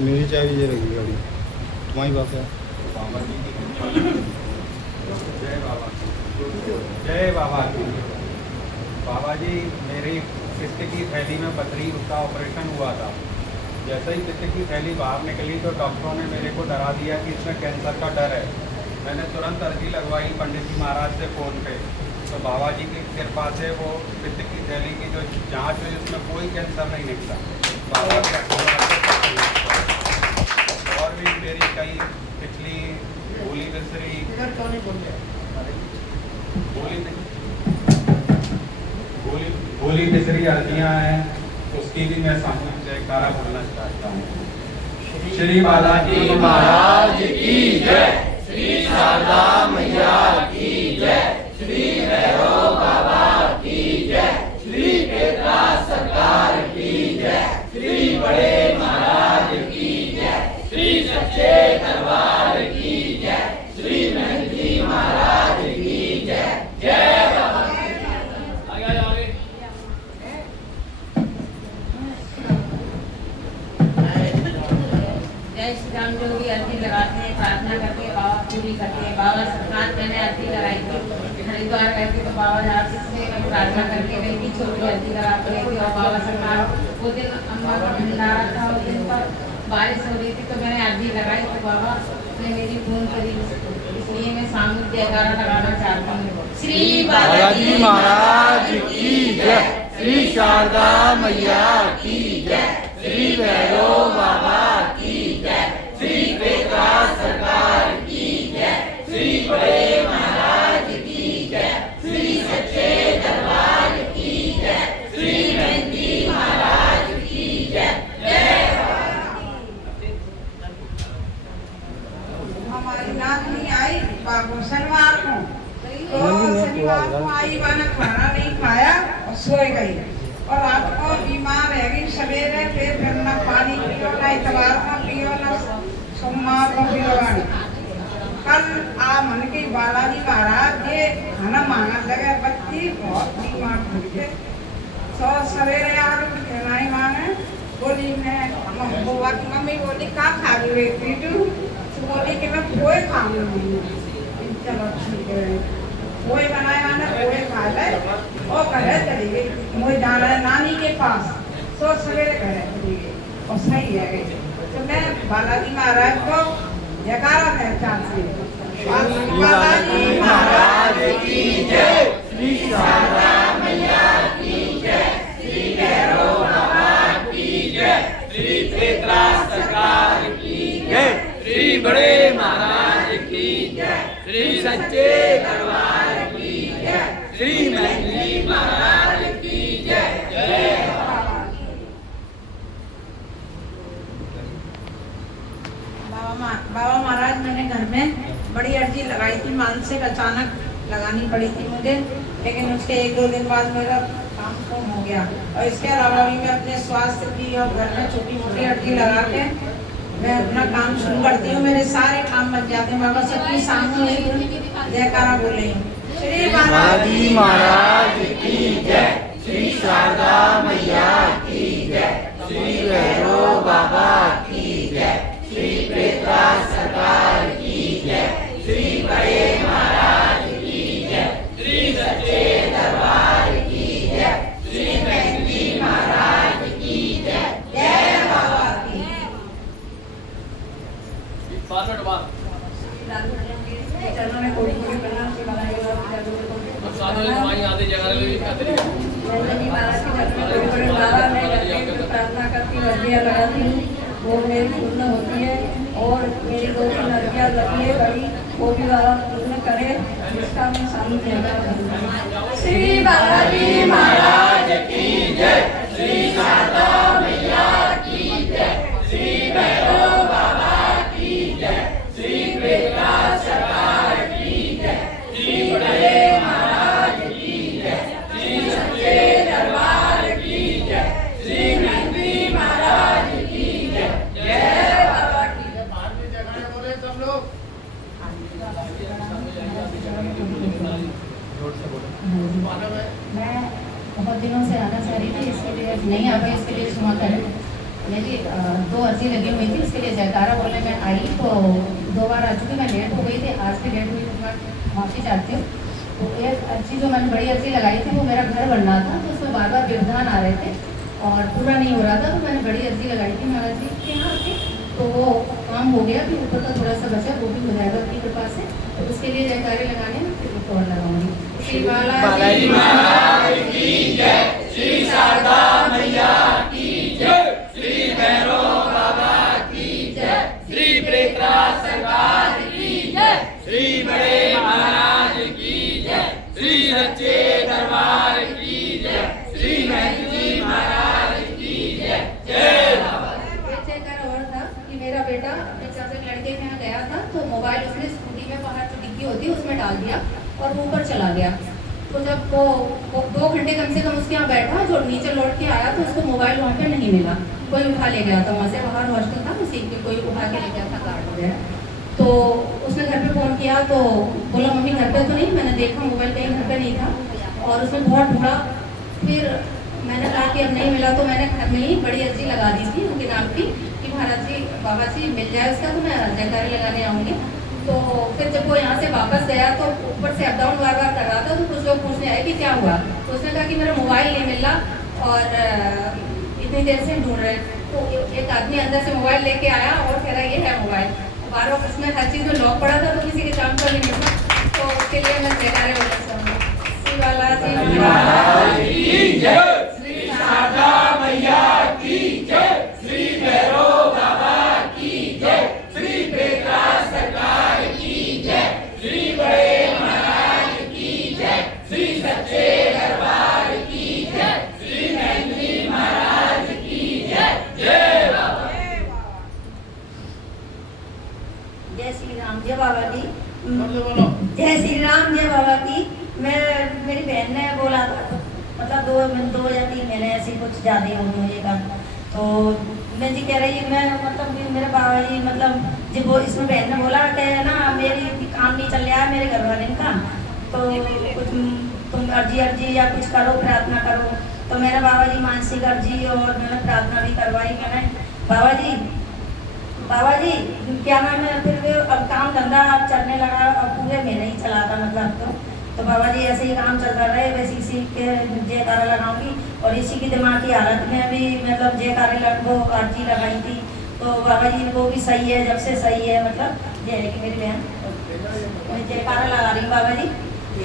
मेरी चाबी दे रखी गाड़ी तुम्हारी बात है। जय बाबा, जय बाबा की। बाबा जी, मेरी पित्त की थैली में पथरी, उसका ऑपरेशन हुआ था। जैसे ही पित्त की थैली बाहर निकली तो डॉक्टरों ने मेरे को डरा दिया कि इसमें कैंसर का डर है। मैंने तुरंत अर्जी लगवाई पंडित जी महाराज से फ़ोन पे, तो बाबा जी की कृपा से वो पित्त की थैली की जो जांच हुई उसमें कोई कैंसर नहीं निकला। बाबा के आशीर्वाद से। और भी मेरी कई पिछली भूली बिसरी भूली बिसरी अर्जियाँ हैं, उसकी भी मैं सामूहिक जयकारा बोलना चाहता हूँ। श्री बालाजी महाराज की जय, श्री शारदा मैया की जय, श्री भैरव बाबा की जय, श्री पेत्रा सरकार की जय, श्री बड़े महाराज की जय, श्री सच्चे दरबार की जय, श्री मेहंदी महाराज की जय। जय बाबा। जय श्री राम। जो भी अर्जी लगाते हैं, प्रार्थना करके बाबा पूरी करते हैं। बाबा सरकार मैंने अर्जी लगाई थी हरिद्वार गए थे, तो बाबा जहाँ से प्रार्थना करके गई थी, छोटी अर्जी लगा के गई थी। और बाबा सरकार वो दिन अम्मा का भंडारा था, उस दिन पर बारिश हो रही थी, तो मैंने अर्जी लगाई तो बाबा ने मेरी फोन करी, इसलिए मैं सामूहिक जयकारा लगाना चाहता हूँ। श्री बालाजी महाराज की जय, श्री शारदा मैया की जय, श्री भैरव बाबा की जय, श्री पेत्रा सरकार की जय, श्री बड़े महाराज की जय, श्री सच्चे दरबार की जय, श्री मेहंदी महाराज की जय। जय। हमारी नातनी आई बाबू शनिवार को, तो शनिवार को आई, मैंने खाना नहीं खाया और सो गई, और रात को बीमार रह गई। सवेरे फिर न पानी पियो, न इतवार को पियो, न सोमवार को पियो। कल आ मन के बालाजी महाराज ये खाना मांगा लगे, बच्ची बहुत बीमार थे, तो सवेरे आ नहीं मांगे। बोली मैं बुआ की मम्मी बोली का खा रही पीटू, तो बोली कि मैं पोए खाऊंगी। चलो ठीक है, पोए बनाए, मैंने पोए खा ले और घरे चली गई। मुझे जाना है नानी के पास, तो सवेरे घरे चली गई और सही रह गई। तो मैं बालाजी महाराज को जयकारा देना चाहती हूँ। बालाजी महाराज की जय, श्री शारदा मैया की जय, श्री भैरव बाबा की जय, श्री पेत्रा सरकार की जय, श्री बड़े महाराज की जय, श्री सच्चे दरबार की जय, श्री मेहंदी महाराज की जय। जय। बाबा महाराज, मैंने घर में बड़ी अर्जी लगाई थी, मानसिक अचानक लगानी पड़ी थी मुझे, लेकिन उसके 1-2 दिन बाद मेरा काम कम हो गया। और इसके अलावा भी मैं अपने स्वास्थ्य की और घर में छोटी मोटी अर्जी लगा के मैं अपना काम शुरू करती हूँ, मेरे सारे काम बच जाते हैं। बाबा सबकी सामूहिक जयकारा बोले। श्री बालाजी महाराज की जय, श्री शारदा मैया की जय, श्री भैरव बाबा की जय, श्री पेत्रा सरकार की जय, श्री बड़े महाराज की जय, श्री सच्चे दरबार की जय, श्री मेहंदी महाराज की जय। जय बाबा की। चरणों में कोटि कोटि प्रणाम। श्री बालाजी महाराज की बाबा मैं प्रार्थना करती हूँ, अर्जियाँ लगाती हूँ, वो मेरी पूर्ण होती है। और मेरी 2-3 अर्जियाँ लगी है बड़ी, वो भी बाबा पूर्ण करे, जिसका मैं सामूहिक जयकारा करूँगा। श्री बालाजी महाराज की जय, श्री शारदा मैया की जय, श्री भैरव बाबा की जय, श्री पेत्रा सरकार की जय, श्री बड़े महाराज की जय, श्री सच्चे दरबार की जय, श्री मेहंदी महाराज की जय। जय बाबा की। मैं बहुत दिनों से आना चाह रही थी, इसके लिए नहीं आ पाई, इसके लिए क्षमा करें। मेरी 2 अर्जी लगी हुई थी, उसके लिए जयकारा बोलने में आई तो 2 बार आ चुकी, मैं लेट हो गई थी, आज भी लेट हुई तो मैं माफ़ी चाहती हूँ। तो एक अर्जी जो मैंने बड़ी अर्जी लगाई थी वो मेरा घर बनना था, तो उसमें बार बार व्यवधान आ रहे थे और पूरा नहीं हो रहा था, तो मैंने बड़ी अर्जी लगाई थी महाराज जी के यहाँ पे, तो वो काम हो गया, फिर ऊपर का थोड़ा सा बचा, वो भी हो जाएगा उनकी कृपा से। तो उसके लिए जयकारे लगाने में फिर ऊपर लगाऊंगी। श्री बालाजी महाराज की जय, श्री शारदा मैया की जय, श्री भैरव बाबा की जय, श्री प्रेतराज सरकार की जय, श्री बड़े महाराज की जय, श्री सच्चे दरबार की जय, श्री महंती महाराज की जय। जय बाबा। एक जयकारा और था कि मेरा बेटा एक सबसे लड़के के यहाँ गया था, तो मोबाइल उसने स्कूटी में बाहर जो डिग्गी होती है उसमें डाल दिया और वो ऊपर चला गया। तो जब वो 2 घंटे कम से कम उसके यहाँ बैठा, जो नीचे लौट के आया तो उसको मोबाइल वहाँ पे नहीं मिला, कोई उठा ले गया था, वहाँ से बाहर हॉस्टल था, उसी के कोई उठा के ले गया था गार्ड वगैरह। तो उसने घर पे फ़ोन किया तो बोला मम्मी घर पे तो नहीं, मैंने देखा मोबाइल कहीं घर पे नहीं था और उसने बहुत ढूंढा। फिर मैंने कहा कि अब नहीं मिला तो मैंने घर में ही बड़ी अर्जी लगा दी थी उनके नाम की कि महाराज जी बाबा जी मिल जाए उसका तो मैं जयकारे लगाने आऊँगी। तो फिर जब वो यहाँ से वापस गया तो ऊपर से अप डाउन बार बार कर रहा था, तो कुछ लोग पूछने आए कि क्या हुआ, तो उसने कहा कि मेरा मोबाइल नहीं मिल रहा और इतनी देर से ढूंढ रहे। तो एक आदमी अंदर से मोबाइल लेके आया और कह रहा ये है मोबाइल, बार बार उसमें हर चीज़ में लॉक पड़ा था तो किसी के काम का नहीं मिला, तो उसके लिए मैं जयकारे बोलना चाहूँगी। श्री बालाजी महाराज की जय, श्री शारदा मैया की जय, श्री भैरव बाबा की जय, श्री प्रेतराज सरकार की जय, श्री बड़े महाराज की जय, श्री सच्चे दरबार की जय, श्री महंती महाराज की जय। जय बाबा। जय श्री राम। जय बाबा की। जय श्री राम। जय बाबा की। मेरी बहन ने बोला था, मतलब 2 या 3 महीने ऐसी कुछ ज़्यादा ही हो गएगा, तो मैं जी कह रही है मैं मतलब कि मेरे बाबा जी मतलब जब वो इसमें बहन ने बोला कि ना मेरी काम नहीं चल रहा है मेरे घर वाले का, तो कुछ तुम अर्जी या कुछ करो, प्रार्थना करो। तो मेरे बाबा जी मानसिक अर्जी और मैंने प्रार्थना भी करवाई। मैंने बाबा जी क्या नाम है, फिर अब काम धंधा अब चलने लगा, अब पूरे महीने ही चला था मतलब। तो बाबा जी ऐसे ही काम चलता रहे, वैसे इसी के जयकारा लगाऊंगी और इसी की दिमागी हालत में भी मतलब जयकारा वो अर्जी लगाई थी, तो बाबा जी वो भी सही है, जब से सही है मतलब जय है कि मेरी बहन मैं जयकारा लगा रही हूँ। बाबा जी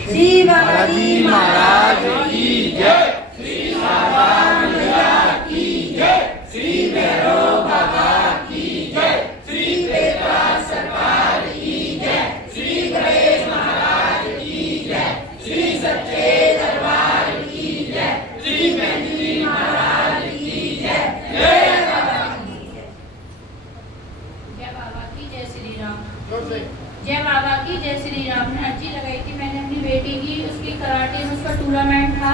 श्री बालाजी महाराज की जय, श्री शारदा मैया की जय, श्री भैरव बाबा की जय, श्री प्रेतराज सरकार की जय, श्री गणेश महाराज की जय, श्री सच्चे दरबार की जय, श्री महंती महाराज की जय। जय बाबा। जय बाबा की जय श्री राम। जय बाबा की जय श्री राम। मैं अर्जी लगाई थी मैंने अपनी बेटी की, उसकी कराटे में उसका टूर्नामेंट था,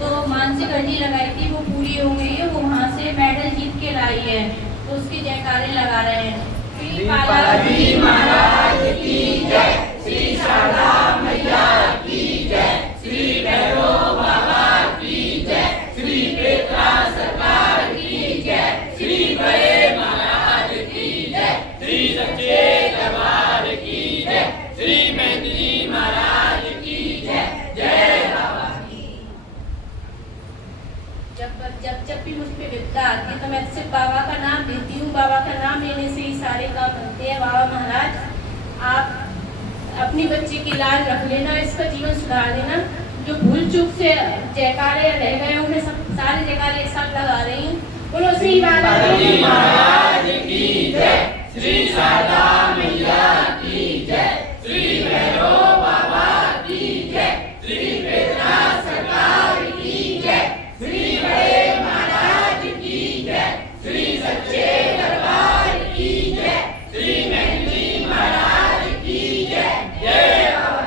तो मानसिक अर्जी लगाई थी, वो पूरी हो गई है, वो वहाँ से मेडल जीत के लाई है, तो उसके जयकारे लगा रहे हैं। श्री बालाजी महाराज की जय, श्री शारदा मैया की जय, श्री भैरव बाबा की जय, श्री प्रेतराज सरकार की जय, श्री बड़े महाराज की जय, श्री सच्चे दरबार की जय, श्री महंती महाराज की जय। जय बाबा। जब भी मुझ पे विपदा आती है तो मैं सिर्फ बाबा का नाम लेती हूँ, बाबा का नाम लेने से ही सारे काम बनते हैं। बाबा महाराज आप अपनी बच्ची की लाज रख लेना, इसका जीवन सुधार देना, जो भूल चूक से जयकारे रह गए उन्हें सब सारे जयकारे एक साथ लगा रही हूँ। बोलो श्री बालाजी महाराज की जय, श्री शारदा मैया की जय, श्री भैरव बाबा की जय, श्री प्रेतराज सरकार की जय, श्री बड़े महाराज की जय, श्री सच्चे दरबार की जय, श्री महंती महाराज की जय। जय बाबा।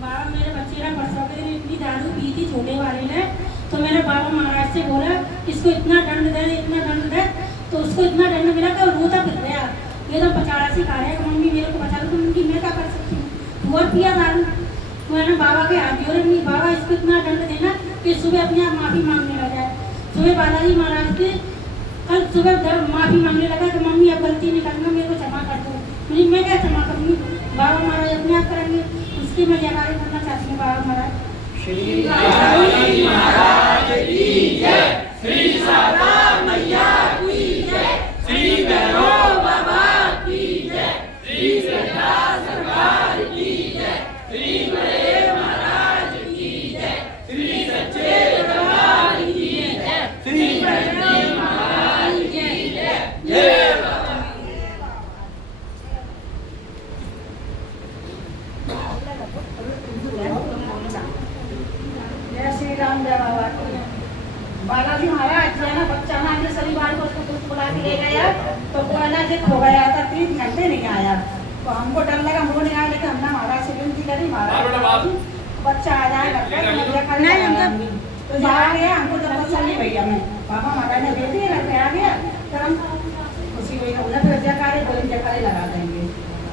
बाबा मेरे बच्चे ने परसों के दिन इतनी दारू पी थी छोटे वाले ने, तो मैंने बाबा महाराज से बोला इसको इतना दंड दे, तो उसको इतना दंड मिला कि रोता फिर गया, ये तो 85 खा रहा है, मम्मी मेरे को बचा दो, तो मैं क्या कर सकती हूँ, और पिया दारू। मैंने बाबा के हाथ जोड़े, इतना दंड देना कि सुबह अपने आप माफी मांगने लगा है। सुबह बालाजी महाराज के कल सुबह माफी मांगने लगा कि मम्मी अब गलती नहीं करना, मेरे को क्षमा कर दो। मुझे मैं क्या क्षमा करूँगी, बाबा महाराज अपने आप करेंगे। उसकी मैं जयकारी करना चाहती हूँ बाबा महाराज। श्री महाराज की जय, श्री शारदा मैया की जय, श्री भैरव बाबा की जय, श्री बेटा सरकार की जय, श्री बड़े महाराज की जय, श्री सच्चे दरबार की जय, श्री बड़े महाराज की जय। जय बाबा। जय श्री राम, जय बाबा की। बालाजी महाराज जो है ना, बच्चा ना जो शनिवार को उसको कुछ बुला के ले गया तो वो है ना जो खो गया था, 3 घंटे नहीं आया। तो हमको डर लगा, वो नहीं आया, लेकिन हमने महाराज से विनती करी, महाराज बच्चा आ जाएगा तो जा गया। हमको तो पता नहीं भैया मैं बाबा महाराज ने बेटी घर पे आ गया, फिर हम खुशी हुई। उन्हें फिर जयकारे बोली, जयकारे लगा देंगे,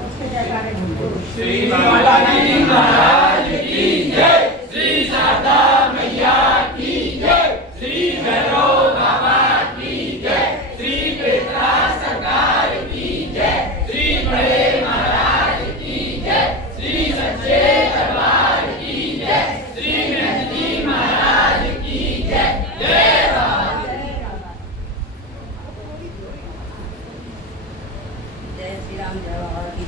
उसके जयकारे बोलते। श्री बालाजी महाराज की जय, श्री शारदा मैया की जय, श्री भैरव बाबा की जय, श्री बेटा सरकार की जय, श्री बड़े महाराज की जय, श्री सच्चे दरबार की जय, श्री मेहंदी महाराज की जय। जय बाबा। जय श्री राम, जय बाबा की।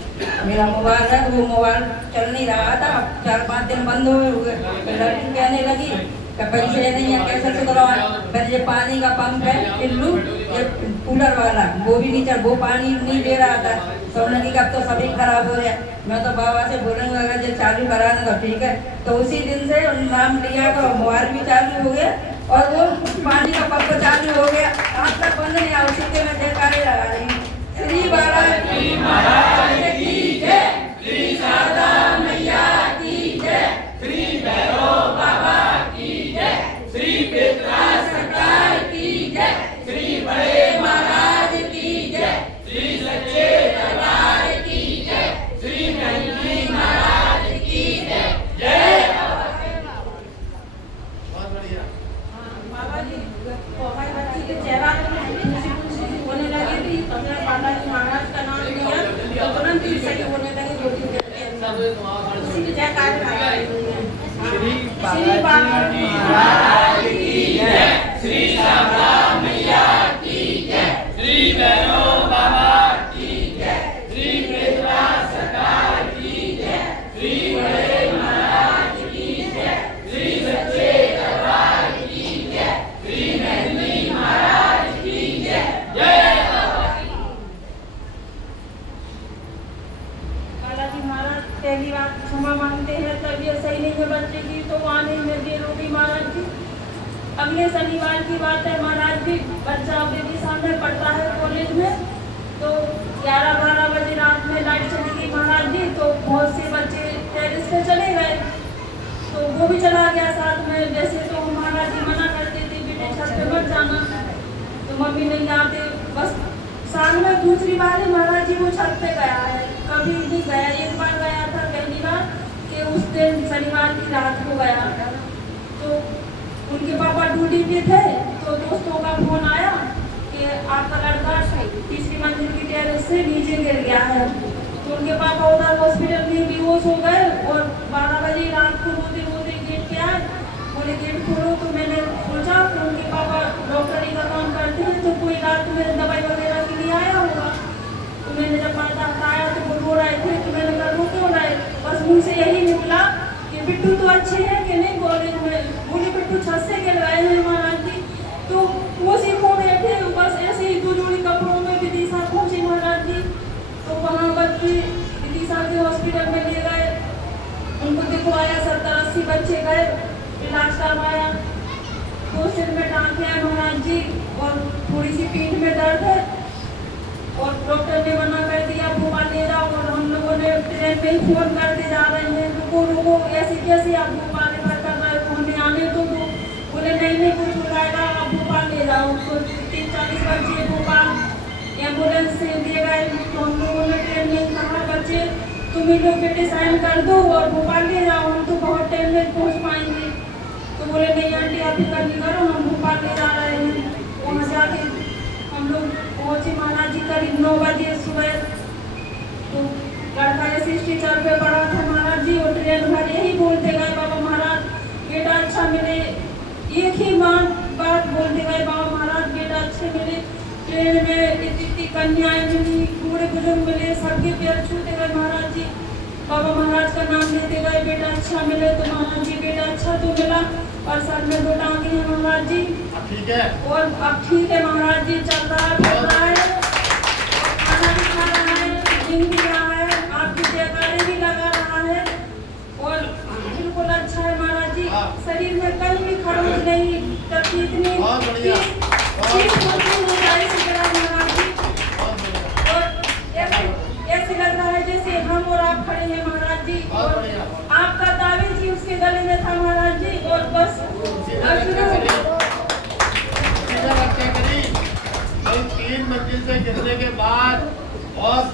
मेरा मोबाइल है, वो मोबाइल चल नहीं रहा था, 4-5 दिन बंद हो गए। लड़की कहने लगी कि पैसे नहीं है, कैसे सुधरवा। फिर ये पानी का पंप है पिल्लू, ये कूलर वाला, वो भी नहीं चल, वो पानी नहीं दे रहा था। तो उन्होंने कहा अब तो सभी खराब हो गया। मैं तो बाबा से बोलूँगा अगर ये चालू करा दे तो ठीक है। तो उसी दिन से नाम लिया तो मोबाइल भी चालू हो गया और वो पानी का पंप चालू हो गया। आज तक बंद नहीं आया, उसी के मैं जयकारे लगा रही हूँ। श्री बालाजी महाराज की जय, श्री शारदा मैया की जय, श्री भैरव बाबा की जय, श्री बेटा सरकार की जय, श्री बड़े महाराज की जय, श्री सच्चे दरबार की जय, श्री मेहंदी महाराज की जय। जय बाबा जी हमारी बच्ची के चेहरा होने लगी थी, तो हमने बालाजी महाराज का नाम लिया तो तुरंत ही सही होने लगी। 2 दिन के अंदर उसी के जयकारे लगा रही हूँ। श्री बालाजी महाराज की जय, श्री शारदा मैया की जय, श्री भैरव बाबा की जय, श्री बेटा सरकार की जय, श्री बड़े महाराज की जय, श्री सच्चे दरबार की जय, श्री मेहंदी महाराज की जय। जय बाबा। बालाजी महाराज पहली बार क्षमा मांगते हैं, तबीयत सही नहीं है बच्चे की, तो वहाँ नहीं मिल गई रोटी महाराज जी। अगले शनिवार की बात है, महाराज जी बच्चा बेबी सामने पढ़ता है कॉलेज में, तो 11-12 बजे रात में लाइट चली गई महाराज जी। तो बहुत से बच्चे टेरेस पे चले गए, तो वो भी चला गया साथ में। वैसे तो महाराज जी मना करते थे बेटे छत पे मत जाना, तो मम्मी नहीं आते। बस साल में दूसरी बार ही महाराज जी वो छत पे गया है, कभी नहीं गया। एक बार गया था पहली बार कि उस दिन शनिवार की रात को गया, तो उनके पापा ड्यूटी पे थे, तो दोस्तों का फोन आया कि आपका लड़का 3री मंजिल की टेरेस से नीचे गिर गया है। तो उनके पापा उधर हॉस्पिटल में बेहोश हो गए और 12 बजे रात को रोते रोते गेट पे आए, बोले गेट खोलो। तो मैंने सोचा कि उनके पापा डॉक्टरी का काम करते हैं, तो कोई रात में दवाई वगैरह के लिए आया होगा। तो मैंने जब पर्दा हटाया तो वो रो रहे थे, तो मैंने कहा रो क्यों रहे। बस मुझसे यही निकला कि बिट्टू तो अच्छे हैं कि नहीं कॉलेज में। बोले बिट्टू छत से गिर गए हैं महाराज जी। तो वो सीखो रहे थे, बस ऐसे ही 2 जोड़ी कपड़ों में विदिशा पहुँचे महाराज जी। तो वहाँ बच्चे विदिशा के हॉस्पिटल में ले गए, उनको दिखवाया, 70-80 बच्चे गए, इलाज करवाया। 2 सिर में टाँके हैं महाराज जी और थोड़ी सी पीठ में दर्द है, और डॉक्टर ने मना कर दिया भोपाल ले जाओ। और हम लोगों ने ट्रेन में ही फोन करते जा रहे हैं, रुको ऐसे कैसे आप भोपाल रेफर कर रहे हो, हमें आने तो दो। बोले नहीं कुछ हो जाएगा, आप भोपाल ले जाओ। तो 30-40 बच्चे भोपाल एम्बुलेंस से ले गए। तो हम लोगों ने ट्रेन में कहा बच्चे तुम ही लोग बेटे साइन कर दो और भोपाल ले जाओ, हम तो बहुत टाइम में पहुँच पाएंगे। एक ही बात बोलते गए बाबा महाराज बेटा अच्छे मिले, ट्रेन में इतनी कन्याएं मिली, बूढ़े बुजुर्ग मिले, सबके पैर छूते गए महाराज जी। बाबा महाराज का नाम लेते गए, बेटा अच्छा मिले तो महाराज जी बेटा अच्छा तो मिला, और सर में दो टांगे हैं महाराज जी। ठीक है, और अब ठीक है महाराज जी, चल रहा है, फिर रहा है, खाना भी खा रहा है, दिन भी रहा है, आपकी जयकारे भी लगा रहा है, और बिल्कुल अच्छा है महाराज जी। शरीर में कहीं भी खरोच नहीं, तकलीफ नहीं, बहुत बढ़िया, महाराज जी। और ऐसे लग रहा है जैसे हम और आप खड़े हैं महाराज जी, और आपका ताबीज जी उसके गले में था महाराज जी, और बस अब 3 मंजिल से गिरने के बाद बहुत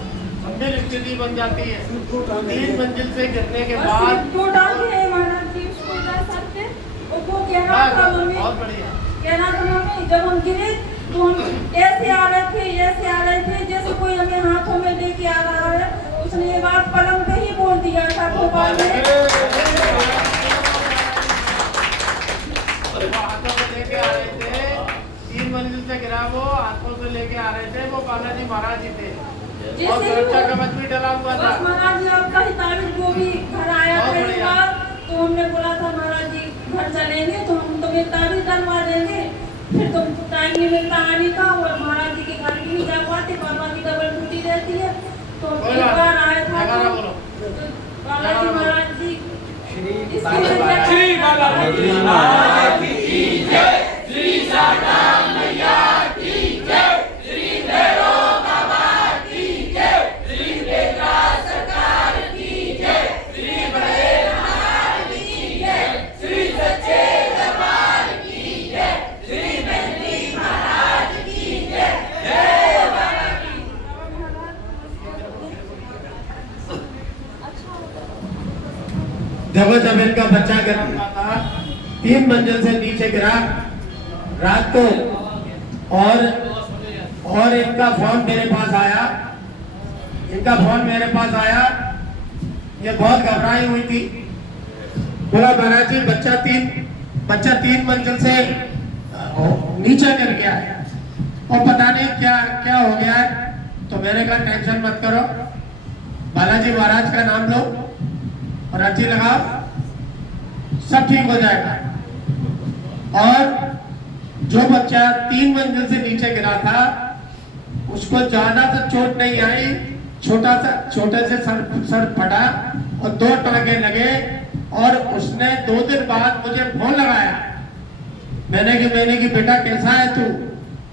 गंभीर स्थिति बन जाती है। 3 मंजिल से गिरने के बाद दो टांगे हैं महाराज जी, उसको जा सकते, वो कह रहा था मम्मी, बहुत बढ़िया, कहना था मम्मी, जब हम गिरे तो हम ऐसे आ रहे थे जैसे कोई हमें हाथों में लेके आ रहा है। उसने ये बात पलंग पे ही बोल दिया था भोपाल में। हाथों में लेके आ रहे थे, 3 मंजिल से गिरा, वो हाथों से लेके आ रहे थे, वो बालाजी महाराज जी थे, और सुरक्षा कवच भी डला हुआ था। बस महाराज जी आपका ही तारीफ, वो भी घर आया पहली बार, तो हमने बोला था महाराज जी घर चलेंगे तो हम तुम्हें तारीफ डलवा देंगे, फिर तुम टाइम नहीं मिलता आने का, और महाराज जी के घर भी नहीं जा पाते, बाबा की डबल ड्यूटी रहती है, तो एक बार आया था बालाजी महाराज जी। श्री बालाजी महाराज की जय, श्री शारदा मैया की जय, श्री भैरव बाबा की जय, श्री बेटा सरकार की जय, श्री बड़े महाराज की जय, श्री सच्चे दरबार की जय, श्री मेहंदी महाराज की जय, जय बाबा की। जब इनका बच्चा गिरा था, 3 मंजिल से नीचे गिरा रात को, और इनका फोन मेरे पास आया, ये बहुत घबराई हुई थी। बोला महाराज जी बच्चा 3 मंजिल से नीचे गिर गया है, और पता नहीं क्या हो गया है। तो मैंने कहा टेंशन मत करो, बालाजी महाराज का नाम लो और अर्जी लगाओ, सब ठीक हो जाएगा। और जो बच्चा 3 मंजिल से नीचे गिरा था, उसको ज्यादा तो चोट नहीं आई, छोटे से सर फटा और 2 टांगे लगे, और उसने 2 दिन बाद मुझे फोन लगाया। मैंने कि बेटा कैसा है तू?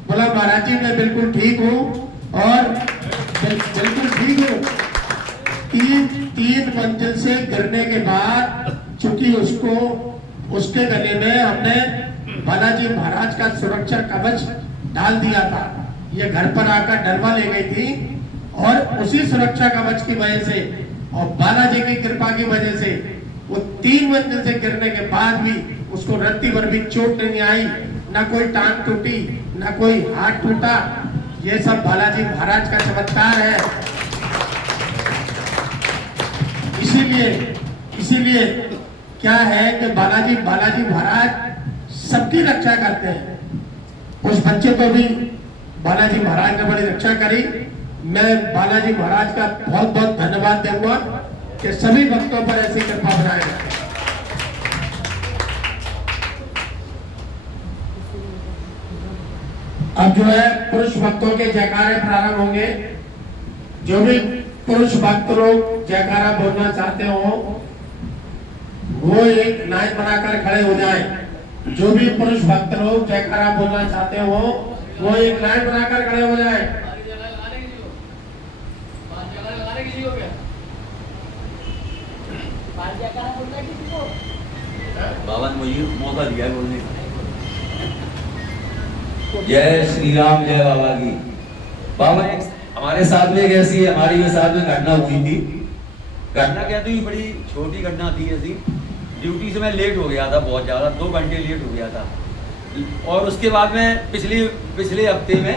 बोला महाराज जी मैं बिल्कुल ठीक हूँ, और बिल्कुल ठीक हूँ। 3 मंजिल से गिरने के बाद चूंकि उसके गले में हमने बालाजी महाराज का सुरक्षा कवच डाल दिया था, ये घर पर आकर डलवा ले गई थी, और उसी सुरक्षा कवच की वजह से और बालाजी की कृपा की वजह से वो 3 मंजिल से गिरने के बाद भी उसको रत्ती भर भी चोट नहीं आई, ना कोई टांग टूटी, ना कोई हाथ टूटा। ये सब बालाजी महाराज का चमत्कार है। इसीलिए क्या है कि बालाजी महाराज सबकी रक्षा करते हैं। उस बच्चे को भी बालाजी महाराज ने बड़ी रक्षा करी। मैं बालाजी महाराज का बहुत बहुत धन्यवाद दूंगा कि सभी भक्तों पर ऐसी कृपा बनाए। अब जो है पुरुष भक्तों के जयकारे प्रारंभ होंगे। जो भी पुरुष भक्त लोग जयकारा बोलना चाहते हो वो एक लाइन बनाकर खड़े हो जाए। जो भी पुरुष भक्त लोग जयकारा बोलना चाहते हो वो एक लाइन बनाकर खड़े हो जाए। बाबा ने मुझे मौका दिया बोलने का। जय श्री राम, जय बाबा की। बाबा हमारे साथ में ऐसी हमारी भी साथ में घटना हुई थी। घटना क्या थी, बड़ी छोटी घटना थी ऐसी। ड्यूटी से मैं लेट हो गया था, बहुत ज़्यादा 2 घंटे लेट हो गया था। और उसके बाद में पिछले हफ्ते में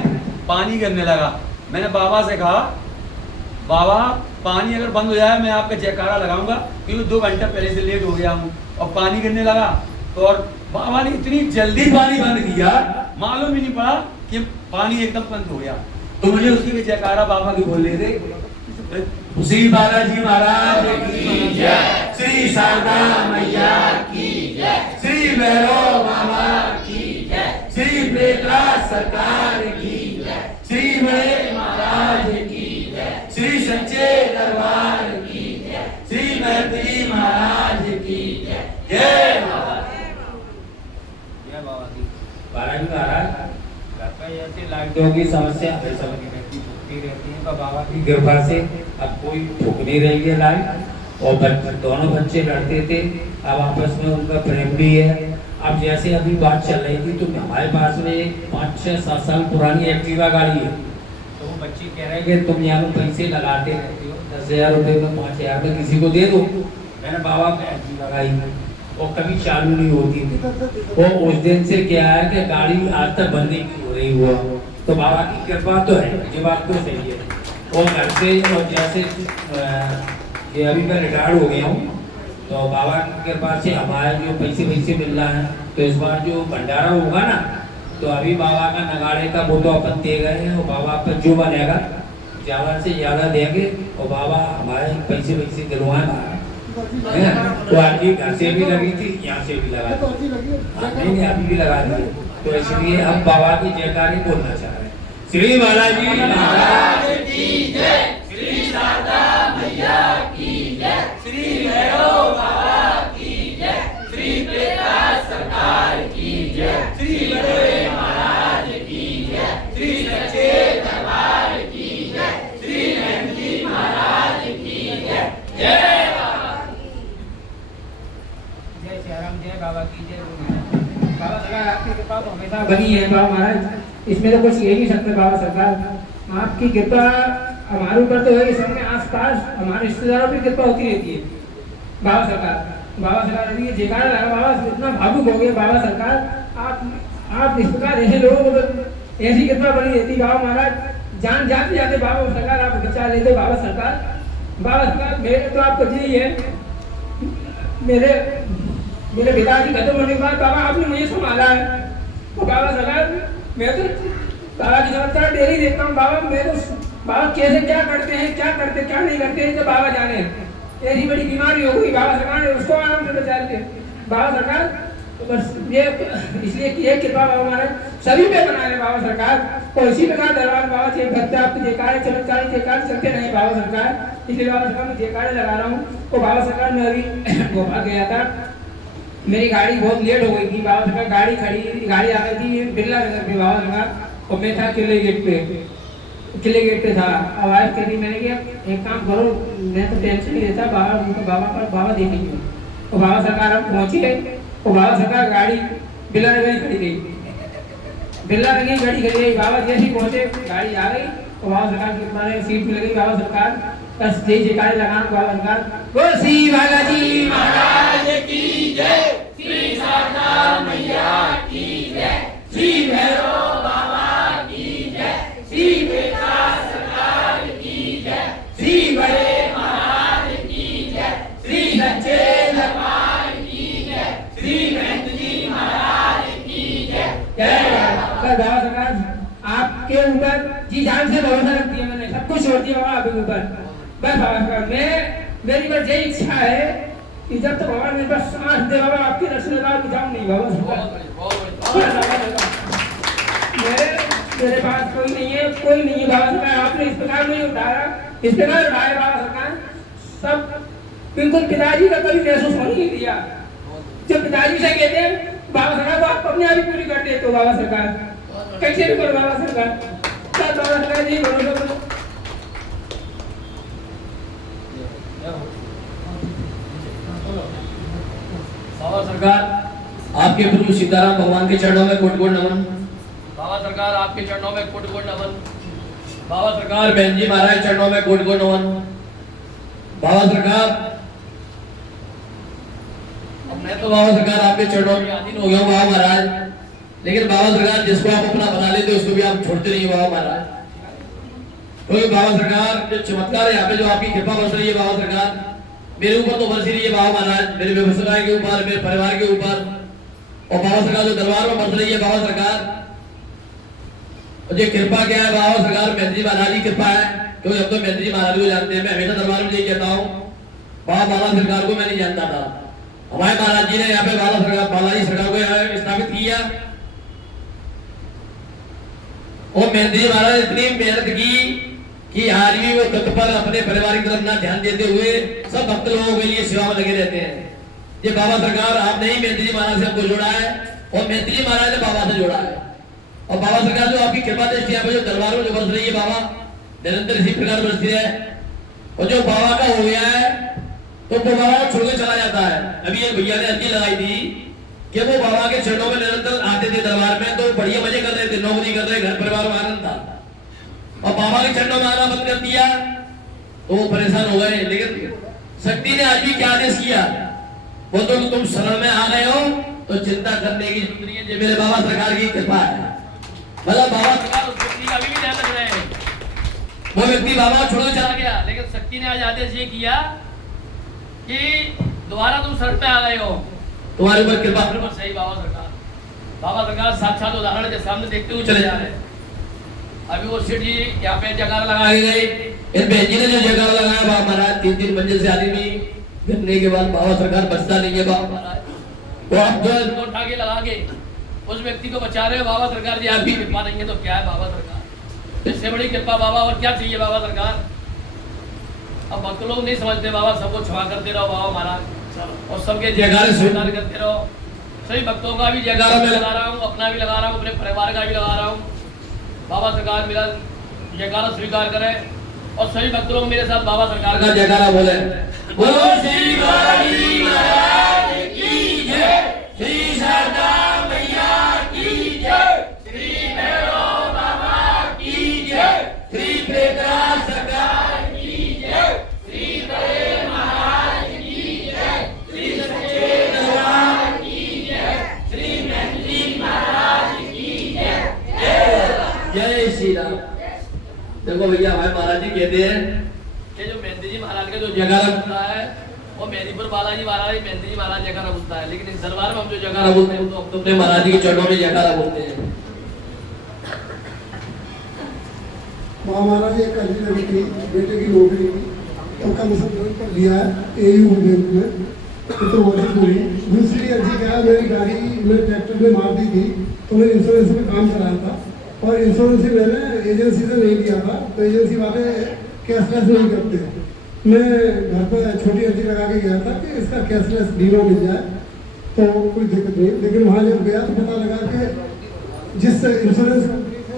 पानी गिरने लगा। मैंने बाबा से कहा बाबा पानी अगर बंद हो जाए मैं आपका जयकारा लगाऊंगा, क्योंकि 2 घंटा पहले से लेट हो गया हूँ और पानी गिरने लगा। और बाबा ने इतनी जल्दी पानी बंद किया, मालूम ही नहीं पड़ा कि पानी एकदम बंद हो गया। तो मुझे उसी में जयकारा बाबा की बोल रहे थे, श्री बालाजी महाराज की जय, श्री शारदा मैया की जय, श्री भैरव बाबा की जय, श्री प्रेतराज सरकार की जय, श्री बड़े महाराज की जय, श्री सच्चे दरबार की जय, श्री महती महाराज की जय। जय बाबा, जय बाबा की। बालाजी महाराज घर पे ऐसी लाइटों की समस्या हमेशा बनी रहती रहती है, तो बाबा की कृपा से अब कोई ठुक नहीं रही है लाइट, और दोनों बच्चे लड़ते थे, अब आपस में उनका प्रेम भी है। अब जैसे अभी बात चल रही थी, तो हमारे पास में एक 5-6-7 साल पुरानी एक्टिवा गाड़ी है, तो वो बच्ची कह रहे हैं कि तुम यहाँ पैसे लगाते रहते हो, 10,000 रुपये में 5,000 में किसी को दे दो। मैंने बाबा को एक्टिवा लगाई और कभी चालू नहीं होती थी। वो उस दिन से क्या है कि गाड़ी आज तक बंद नहीं हो रही हुआ, तो बाबा की कृपा तो है, ये बात तो सही है। और घर से और जैसे ये अभी मैं रिटायर्ड हो गया हूँ, तो बाबा की कृपा से हमारे जो पैसे मिल रहा है, तो इस बार जो भंडारा होगा ना, तो अभी बाबा का नगाड़े का वो तो अपन दे गए हैं, और बाबा पर जो बनेगा ज़्यादा से ज़्यादा देंगे, और बाबा हमारे पैसे दिलवाए बाहर। तो आपकी घर से भी लगी थी, यहाँ से भी लगा नहीं, अभी भी लगा दी, तो इसलिए हम बाबा की जयकारी बोलना चाह रहे हैं। श्री बालाजी महाराज की जय, श्री शारदा मैया की जय, श्री भैरव बाबा की जय, श्री प्रेतराज सरकार की जय, श्री बड़े महाराज की जय, श्री सच्चे दरबार की जय, श्री महती महाराज की जय। जय बाबा की जय। बाबा सरकार आपकी कृपा तो हमेशा बनी है बाबा महाराज, इसमें तो कुछ कह नहीं सकते बाबा सरकार। आपकी कृपा हमारे ऊपर तो है, सबके आसपास हमारे रिश्तेदारों की कृपा होती रहती है बाबा सरकार ये जयकारा लगा, बाबा इतना भावुक हो गए बाबा सरकार। आप इस प्रकार ऐसे लोगों को ऐसी कृपा बनी रहती बाबा महाराज, जान जाते बाबा सरकार आप विचार लेते बाबा सरकार। मेरे तो आपको यही है, मेरे पिताजी खत्म होने के बाद बाबा आपने मुझे संभाला है, तो बाबा सरकार मैं तो बाबा की चमत्कार डेली देखता हूँ। बाबा कैसे क्या करते हैं, क्या नहीं करते हैं, तो बाबा जाने। ऐसी बड़ी बीमारी हो गई बाबा सरकार ने उसको आराम से बचा लिया बाबा सरकार। तो बस ये इसलिए कि कृपा बाबा महाराज सभी पे बना रहे बाबा सरकार, और इसी प्रकार दरबार बाबा से भक्त आपके जयकारे चमत्कार चलते रहे बाबा सरकार। इसलिए बाबा सरकार मैं जयकारे लगा रहा हूँ। तो बाबा सरकार मैं अभी भोपाल गया था, मेरी गाड़ी बहुत लेट हो गई थी बाबा सरकार, गाड़ी आ गई थी बिरला नगर पे बाबा सरकार, और मैं था किले गेट पे था। आवाज करी मैंने कि एक काम करो, मैं तो टेंशन नहीं रहता बाबा देखेंगे। तो बाबा सरकार हम पहुंचे, और बाबा सरकार गाड़ी बिरला नगर खड़ी गई। बाबा जैसे ही पहुंचे गाड़ी आ गई, तो बाबा सरकार की हमारे सीट मिल गई बाबा सरकार। बस जयकारे लगाना बाबा सरकार। बोल श्री बालाजी महाराज की जय, श्री शारदा मैया की जय, श्री भैरव बाबा की जय, श्री प्रेतराज सरकार की जय, श्री बड़े महाराज की जय, श्री सच्चे दरबार की जय, श्री महती महाराज की जय। जय बाबा सरकार आपके ऊपर जी जान से भरोसा रखती है, मैंने सब कुछ छोड़ दिया बाबा आपके ऊपर। बस बाबा सरकार मेरी बस यही इच्छा है कि जब तक भगवान मेरे पास सांस दे बाबा आपके दर्शन जाऊँ नहीं बाबा सरकार। मेरे पास कोई नहीं है बाबा सरकार। आपने इस प्रकार नहीं उठाया बाबा सरकार, सब बिल्कुल पिताजी का कभी महसूस होने नहीं दिया। जब पिताजी से कहते हैं बाबा सरकार, तो आप अपने आप ही पूरी कर देते हो बाबा सरकार, कैसे भी करो बाबा सरकार। बाबा सरकार जी बोलो बाबा सरकार आपके प्रभु सीताराम भगवान के चरणों में कोट नमन। बाबा सरकार आपके चरणों में कोट नमन। बाबा सरकार बहन जी महाराज चरणों में कोट नमन। बाबा सरकार मैं तो बाबा सरकार आपके चरणों में आधीन हो गया हूँ बाबा महाराज, लेकिन बाबा सरकार जिसको आप अपना बना लेते उसको भी आप छोड़ते नहीं बाबा महाराज। तो बाबा सरकार जो चमत्कार है यहाँ पे, जो आपकी कृपा बरस रही है बाबा सरकार, मेरे ऊपर तो बरस रही है बाबा महाराज, मेरे व्यवसाय के ऊपर, मेरे परिवार के ऊपर, और बाबा सरकार जो दरबार में बस रही है बाबा सरकार, और ये कृपा क्या है बाबा सरकार, मेहंदी जी महाराज की कृपा है, क्योंकि हम तो मेहंदी जी महाराज को जानते हैं। मैं हमेशा दरबार में यही कहता हूँ, बाबा सरकार को मैं नहीं जानता था। हमारे महाराज जी ने यहाँ पे बालाजी सरकार को यहाँ स्थापित किया, और मेहंदी जी महाराज इतनी मेहनत की कि आज भी वो तत्पर अपने परिवार की तरफ ना ध्यान देते हुए सब भक्त लोगों के लिए सेवा में लगे रहते हैं। ये बाबा सरकार आपने ही मेहंदी जी महाराज से हमको जोड़ा है, और मेहंदी जी महाराज ने बाबा से जोड़ा है। और बाबा सरकार जो आपकी कृपा दृष्टि यहाँ पे जो दरबार में जो बस रही है बाबा, निरंतर इसी प्रकार बसती है, और जो बाबा का हो गया है तो वो बाबा छोड़ के चला जाता है। अभी एक भैया ने अर्जी लगाई थी कि वो बाबा के चरणों में निरंतर आते थे दरबार में, तो बढ़िया मजे कर रहे थे, नौकरी कर रहे, घर परिवार में आनंद था, और बाबा के चरणों में आना बंद कर दिया तो वो परेशान हो गए। लेकिन शक्ति ने आज भी क्या आदेश किया, वो तो तुम शरण में आ गए हो तो चिंता करने की जरूरत नहीं है, ये मेरे बाबा सरकार की कृपा है। मतलब बाबा सरकार उस व्यक्ति का अभी भी ध्यान रख रहे हैं। वो व्यक्ति बाबा छोड़ के चला गया, लेकिन शक्ति ने आज आदेश ये किया कि दोबारा तुम शरण में आ गए हो, तुम्हारे ऊपर कृपा फिर सही बाबा सरकार। बाबा सरकार साक्षात उदाहरण के सामने देखते हुए चले जा रहे हैं। अभी वो सेठ जी यहाँ पे जयकारा लगाए गए, इन बहन जी ने जो जयकारा लगाया बाबा महाराज, 3-3 मंजिल से आदमी गिरने के बाद बाबा सरकार बचता नहीं है बाबा महाराज, तो आप जो उठा के लगा के उस व्यक्ति को बचा रहे हो बाबा सरकार जी। आपकी कृपा नहीं है तो क्या है बाबा सरकार, इससे बड़ी कृपा बाबा और क्या चाहिए बाबा सरकार। अब भक्त लोग नहीं समझते बाबा, सबको क्षमा करते रहो बाबा महाराज, और सबके जयकारे स्वीकार करते रहो। सभी भक्तों का भी जयकारा मैं लगा रहा हूँ, अपना भी लगा रहा हूँ, अपने परिवार का भी लगा रहा हूँ। बाबा सरकार मेरा जयकारा स्वीकार करे, और सभी भक्त लोग मेरे साथ बाबा सरकार का जयकारा बोले। बोलो श्री बालाजी महाराज की जय, श्री शारदा मैया की जय, श्री भैरव बाबा की जय, श्री प्रेतराज सरकार की जय, श्री बड़े महाराज की जय, श्री सच्चे दरबार की जय, श्री मेहंदी महाराज की जय। जय श्री राम। देखो भैया, हमारे महाराज जी कहते हैं कि जो मेहंदी जी महाराज का जो जयकारा बोलता है वो मेहंदीपुर बालाजी महाराज मेहंदी जी महाराज जयकारा बोलता है, लेकिन इस दरबार में हम जो जयकारा बोलते हैं तो हम तो अपने महाराज जी के चरणों में जयकारा बोलते हैं। महाराज एक अर्जी लगी थी बेटे की नौकरी की, तो कम से कम कर लिया है एयू बैंक में, तो वो पूरी। दूसरी अर्जी क्या है, मेरी गाड़ी मैंने ट्रैक्टर में मार दी थी, तो मैंने इंश्योरेंस में काम कराया था, और इंश्योरेंस मैंने एजेंसी से नहीं लिया था, तो एजेंसी वाले कैशलेस नहीं करते। मैं घर पर छोटी अर्जी लगा के गया था कि इसका कैशलेस बीमा मिल जाए, तो कोई दिक्कत नहीं। लेकिन वहाँ जब गया तो पता लगा कि जिस इंश्योरेंस कंपनी से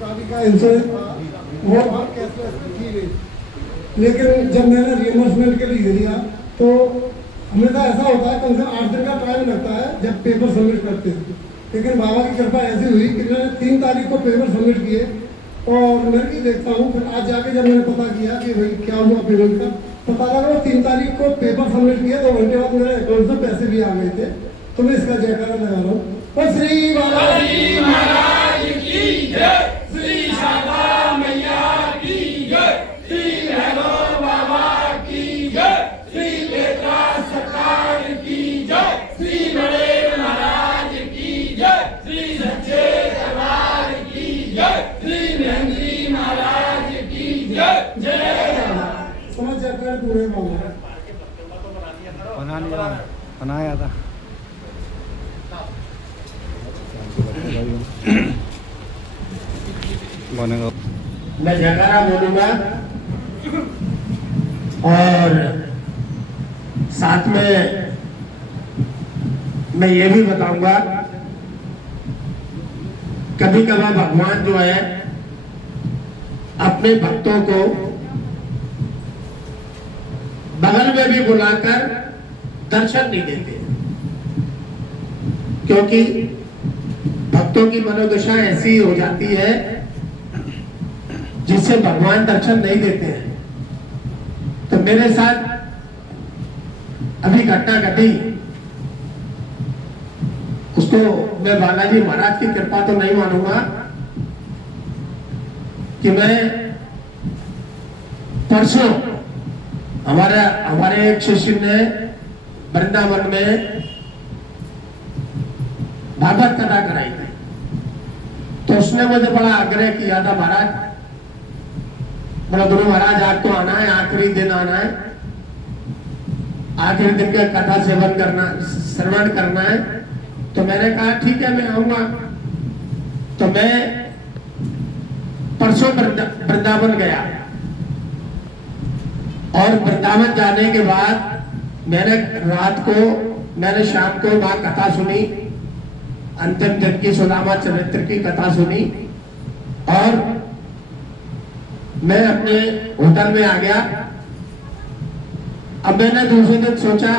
गाड़ी का इंश्योरेंस था वो वहाँ कैशलेस थी नहीं। लेकिन जब मैंने रिइंबर्समेंट के लिए दिया तो हमेशा ऐसा होता है कम से कम 8 दिन का टाइम लगता है जब पेपर सबमिट करते हैं। लेकिन बाबा की कृपा ऐसी हुई कि मैंने 3 तारीख को पेपर सबमिट किए, और मैं भी देखता हूँ फिर आज जाके जब मैंने पता किया कि भाई क्या हुआ पेमेंट का, पता लगा 3 तारीख को पेपर सबमिट किया, 2 घंटे बाद मेरे अकाउंट में पैसे भी आ गए थे। तो मैं इसका जयकारा लगा रहा हूँ। और श्री बालाजी महाराज की जय, श्री शारदा मैया की जय, श्री भैरव बाबा की जय, श्री प्रेतराज सरकार की जय, श्री बड़े महाराज की जय, श्री सच्चे दरबार की जय, श्री मेहंदी महाराज की जय। जय समझ जाकर पूरे बाबा बनाया था बनेगा। मैं जयकारा बोलूंगा और साथ में मैं ये भी बताऊंगा, कभी कभार भगवान जो है अपने भक्तों को बगल में भी बुलाकर दर्शन नहीं देते, क्योंकि भक्तों की मनोदशा ऐसी हो जाती है जिससे भगवान दर्शन नहीं देते हैं। तो मेरे साथ अभी घटना घटी, उसको मैं बालाजी महाराज की कृपा तो नहीं मानूंगा कि मैं परसों हमारे एक शिष्य ने वृंदावन में भागवत कथा कराई थी। तो उसने मुझे बड़ा आग्रह किया था, महाराज, बोला गुरु महाराज आपको आना है, आखिरी दिन आना है, आखिरी दिन का कथा सेवन करना, श्रवण करना है। तो मैंने कहा ठीक है मैं आऊंगा। तो मैं परसों वृंदावन गया और वृंदावन जाने के बाद मैंने शाम को वहां कथा सुनी, अंतिम दिन की सुदामा चरित्र की कथा सुनी और मैं अपने होटल में आ गया। अब मैंने दूसरे दिन सोचा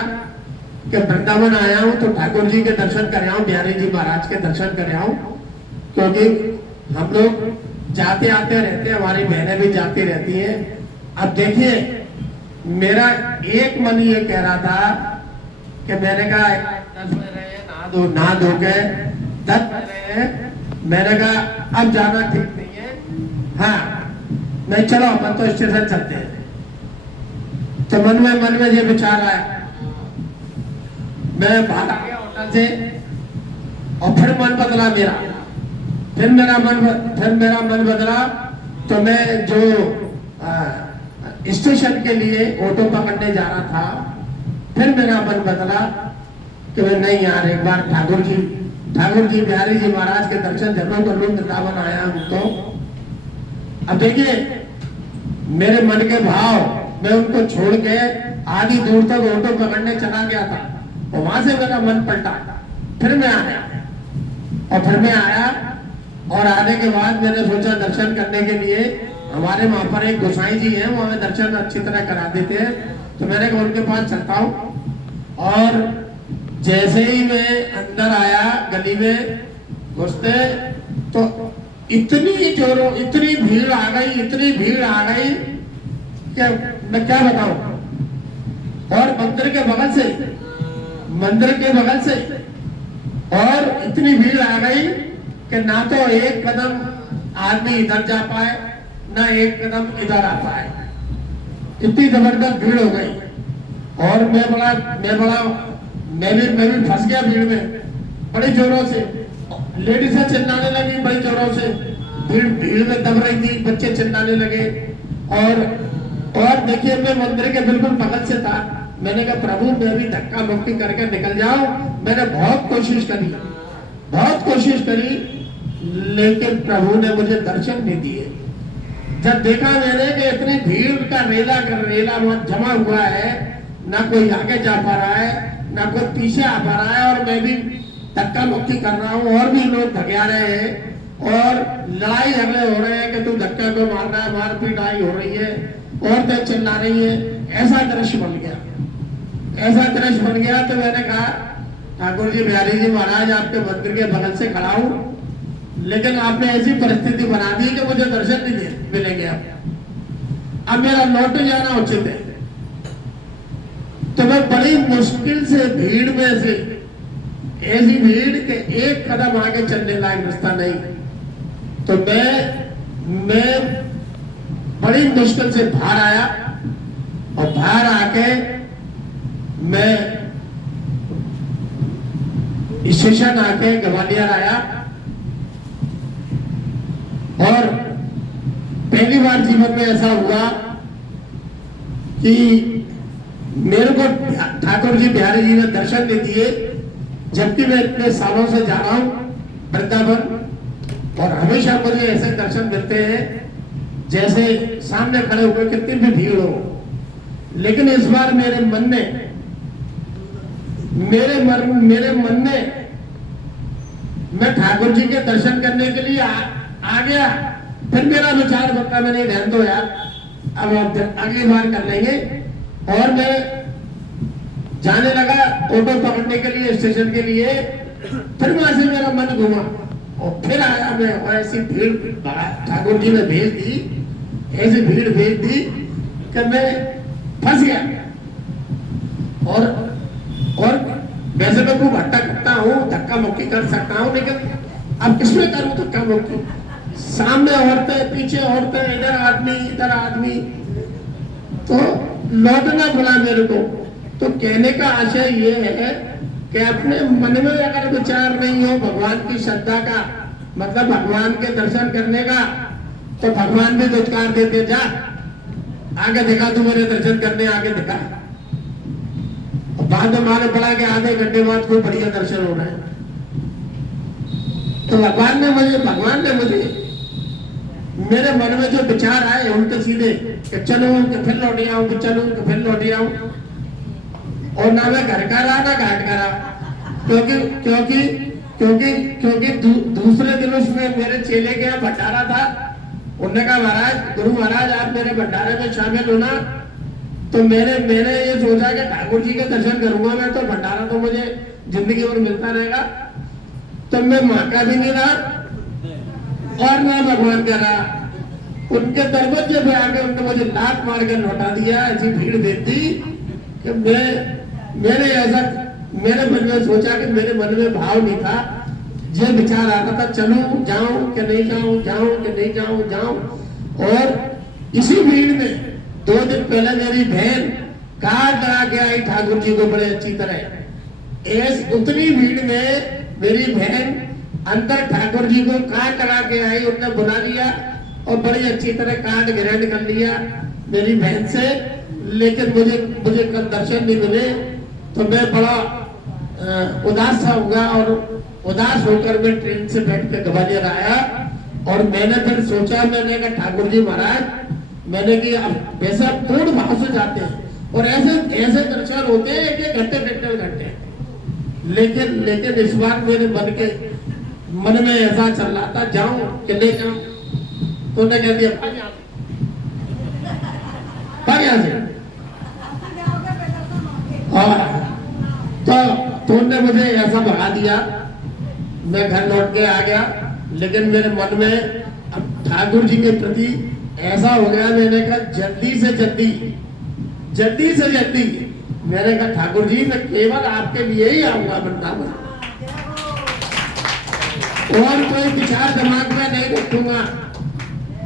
कि वृंदावन आया हूं तो ठाकुर जी के दर्शन कर आऊं, बिहारी जी महाराज के दर्शन कर आऊं, क्योंकि हम लोग जाते आते रहते हैं, हमारी बहनें भी जाती रहती हैं। अब देखिए मेरा एक मन ये कह रहा था कि मैंने कहा 10 बज रहे हैं, नहा धो के 10 बज रहे हैं, मैंने कहा अब जाना ठीक नहीं है, हाँ नहीं चलो अपन तो स्टेशन चलते हैं। तो मन में ये विचार आया, मैं बाहर आ गया होटल से और फिर मन बदला मेरा, फिर मेरा मन बदला। तो मैं जो स्टेशन के लिए ऑटो पकड़ने जा रहा था, फिर मेरा मन बदला कि मैं नहीं यार एक बार ठाकुर जी बिहारी जी महाराज के दर्शन जरूर कर लूं, वृंदावन आया हूं तो। अब देखिए मेरे मन के भाव, मैं उनको छोड़ के आधी दूर तक ऑटो पकड़ने चला गया था और वहां से मेरा मन पलटा, फिर मैं आया और फिर मैं आया और आने के बाद मैंने सोचा दर्शन करने के लिए हमारे वहां पर एक गोसाई जी हैं, वो हमें दर्शन अच्छी तरह करा देते हैं, तो मैंने कहा उनके पास चलता हूं। और जैसे ही मैं अंदर आया गली में घुसते तो इतनी भीड़ आ गई कि मैं क्या बताऊं। और मंदिर के बगल से और इतनी भीड़ आ गई कि ना तो एक कदम आदमी इधर जा पाए ना एक कदम इधर आ पाए, इतनी जबरदस्त भीड़ हो गई। और मैं भी फंस गया भीड़ में बड़ी जोरों से, लेडीज चिल्लाने लगी बड़ी जोरों से, भीड़ में दब रही थी, बच्चे चिल्लाने लगे। और देखिए मैं मंदिर के बिल्कुल बगल से था, मैंने कहा प्रभु मैं भी धक्का मुक्की करके निकल जाऊं। मैंने बहुत कोशिश करी लेकिन प्रभु ने मुझे दर्शन नहीं दिए। जब देखा मैंने कि इतनी भीड़ का रेला जमा हुआ है, ना कोई आगे जा पा रहा है ना कोई पीछे आ पा रहा है, और मैं भी धक्का मुक्की कर रहा हूँ और भी लोग धक्या रहे हैं और लड़ाई झगड़े हो रहे हैं कि तू धक्का को मार रहा है, मार पीटाई हो रही है, औरतें चिल्ला रही है। ऐसा दृश्य बन गया। तो मैंने कहा ठाकुर जी बिहारी जी महाराज आपके मंदिर के बगल से खड़ा हूँ, लेकिन आपने ऐसी परिस्थिति बना दी कि मुझे दर्शन नहीं मिलेंगे। अब मेरा लौट जाना उचित है। तो मैं बड़ी मुश्किल से भीड़ में से, ऐसी भीड़ के एक कदम आगे चलने लायक रास्ता नहीं, तो मैं बड़ी मुश्किल से बाहर आया और बाहर आके मैं स्टेशन आके ग्वालियर आया। और पहली बार जीवन में ऐसा हुआ कि मेरे को ठाकुर जी बिहारी जी ने दर्शन दे दिए, जबकि मैं इतने सालों से जा रहा हूं वृंदावन और हमेशा मुझे ऐसे दर्शन मिलते हैं जैसे सामने खड़े हुए कितनी भी भीड़ हो। लेकिन इस बार मेरे मन में मैं ठाकुर जी के दर्शन करने के लिए आ गया। फिर मेरा विचार बनता मैंने ध्यान दो यार, अब अगली बार कर लेंगे। और मैं जाने लगा ऑटो पकड़ने के लिए स्टेशन के लिए। फिर वहां से मेरा मन घूमा और फिर आया मैं, और ऐसी भीड़ ठाकुर जी ने भेज दी, ऐसी भीड़ भेज दी कि मैं फंस गया। और वैसे मैं खूब हट्टा करता हूँ, धक्का मुक्की कर सकता हूँ, लेकिन अब किसमें करूँ धक्का मुक्की? सामने औरतें, पीछे औरतें, इधर आदमी, तो लौटना पड़ा मेरे को। तो कहने का आशय ये है कि अपने मन में अगर विचार नहीं हो भगवान की श्रद्धा का, मतलब भगवान के दर्शन करने का, तो भगवान भी दुत्कार देते, जा आगे दिखा, तू मेरे दर्शन करने आगे दिखा। बाद में मालूम पड़ा कि आधे घंटे बाद कोई बढ़िया दर्शन हो रहा है। तो भगवान ने मुझे मेरे मन में जो विचार आए उल्टे सीधे कि चलूं कि फिर लौट आऊं, कि चलूं कि फिर लौट आऊं, और ना मैं घर का रहा ना घाट का रहा, क्योंकि दूसरे दिन उसमें मेरे चेले के यहाँ भंडारा था। उन्होंने कहा महाराज, गुरु महाराज आप मेरे भंडारे में शामिल होना। तो मैंने ये सोचा कि ठाकुर जी के दर्शन करूंगा मैं, तो भंडारा तो मुझे जिंदगी भर मिलता रहेगा। तो मैं माँ का भी नहीं रहा और ना भगवान का रहा। उनके दरवाजे पे आके उन्होंने मुझे लात मार के लौटा दिया। ऐसी भीड़ देखती कि मेरे मन में सोचा कि मेरे मन में भाव नहीं था, ये विचार आता था चलूं जाऊं कि नहीं जाऊं, जाऊं कि नहीं जाऊं। और इसी भीड़ में 2 दिन पहले मेरी बहन कार लगा के आई ठाकुर जी को बड़े अच्छी तरह। उतनी भीड़ में मेरी बहन अंदर ठाकुर जी को काट लगा के आई, उन्होंने बुला लिया और बड़ी अच्छी तरह काट ग्रहण कर लिया मेरी बहन से। लेकिन मुझे कल दर्शन नहीं मिले, तो मैं बड़ा उदास सा हुआ और उदास होकर मैं ट्रेन से बैठ के ग्वालियर आया। और मैंने फिर सोचा, मैंने कहा ठाकुर जी महाराज, मैंने कि अब वैसा पूर्ण भाव से जाते हैं और ऐसे दर्शन होते हैं 1 घंटे 1.5 घंटे। लेकिन इस बार मेरे मन में ऐसा चल रहा था, जाऊं कि नहीं जाऊं। तो उन्होंने कह दिया भाग यहाँ से। तो उन्होंने मुझे ऐसा भगा दिया, मैं घर लौट के आ गया। लेकिन मेरे मन में अब ठाकुर जी के प्रति ऐसा हो गया, मैंने कहा जल्दी से जल्दी मैंने कहा ठाकुर जी मैं केवल आपके लिए ही आऊंगा वृंदावन, और कोई विचार दिमाग में नहीं रखूंगा।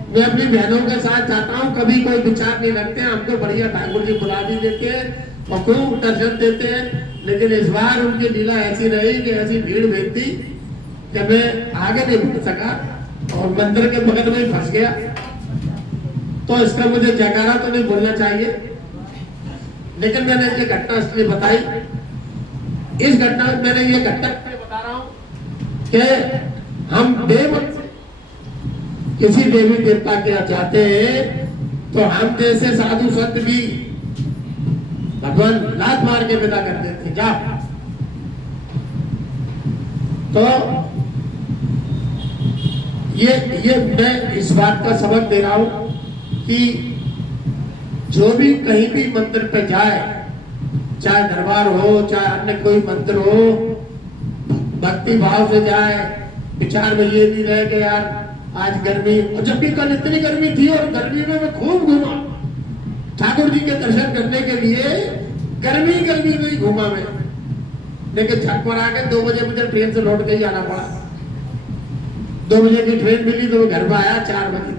मैं अपनी बहनों के साथ जाता हूँ, कभी कोई विचार नहीं रखते, हमको बढ़िया ठाकुर जी बुला भी देते हैं और खूब दर्शन देते हैं। लेकिन इस बार उनकी लीला ऐसी रही कि ऐसी भीड़ भेजती कि मैं आगे नहीं बढ़ सका और मंदिर के बगल में ही फंस गया। तो इसका मुझे जयकारा तो नहीं बोलना चाहिए, लेकिन मैंने ये घटना इसलिए बताई। इस घटना मैंने ये घटना बता रहा हूँ कि हम बेमत से किसी देवी देवता के जाते हैं तो हम जैसे साधु संत भी भगवान लात मार के विदा कर देते, जा। तो ये मैं इस बात का सबक दे रहा हूं कि जो भी कहीं भी मंदिर पे जाए, चाहे दरबार हो चाहे अन्य कोई मंदिर हो, भक्ति भाव से जाए। विचार में ये नहीं रहे कि यार आज गर्मी, और जबकि कल इतनी गर्मी थी और गर्मी में मैं खूब घूमा ठाकुर जी के दर्शन करने के लिए, गर्मी में ही घूमा मैं। लेकिन छत पर आके 2 बजे मुझे ट्रेन से लौट के ही आना पड़ा। 2 बजे की ट्रेन मिली तो मैं घर में आया 4 बजे।